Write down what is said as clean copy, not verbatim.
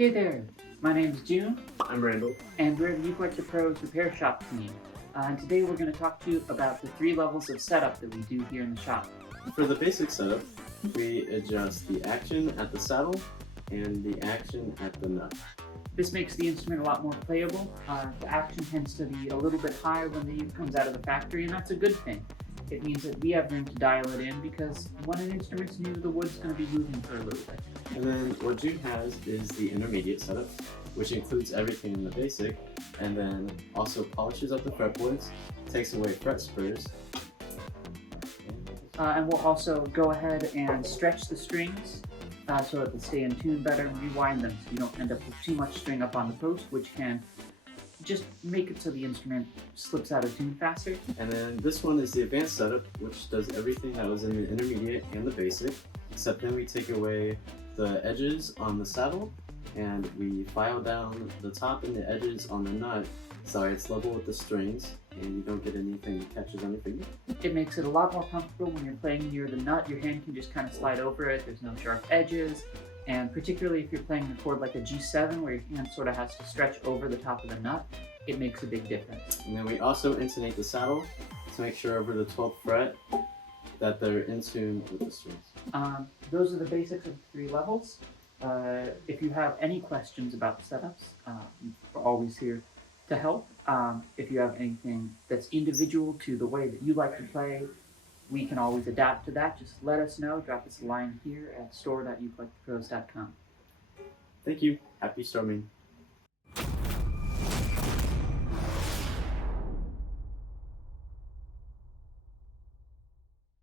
Hey there, my name is June. I'm Randall. And we're the ukelikethepros repair shop team. And today we're going to talk to you about the 3 levels of setup that we do here in the shop. For the basic setup, we adjust the action at the saddle and the action at the nut. This makes the instrument a lot more playable. The action tends to be a little bit higher when the uke comes out of the factory, and that's a good thing. It means that we have room to dial it in because when an instrument's new, the wood's going to be moving for a little bit. And then what June has is the intermediate setup, which includes everything in the basic, and then also polishes up the fretboards, takes away fret spurs. And we'll also go ahead and stretch the strings so that they stay in tune better, and rewind them so you don't end up with too much string up on the post, which can just make it so the instrument slips out of tune faster. And then this one is the advanced setup, which does everything that was in the intermediate and the basic, except then we take away the edges on the saddle and we file down the top and the edges on the nut so it's level with the strings and you don't get anything that catches on your finger. It makes it a lot more comfortable when you're playing near the nut. Your hand can just kind of slide over it, there's no sharp edges, and particularly if you're playing a chord like a G7 where your hand sort of has to stretch over the top of the nut, it makes a big difference. And then we also intonate the saddle to make sure over the 12th fret that they're in tune with the strings. Those are the basics of the 3 levels. If you have any questions about the setups, we're always here to help. If you have anything that's individual to the way that you like to play, we can always adapt to that. Just let us know. Drop us a line here at store.ukelikethepros.com. Thank you. Happy storming.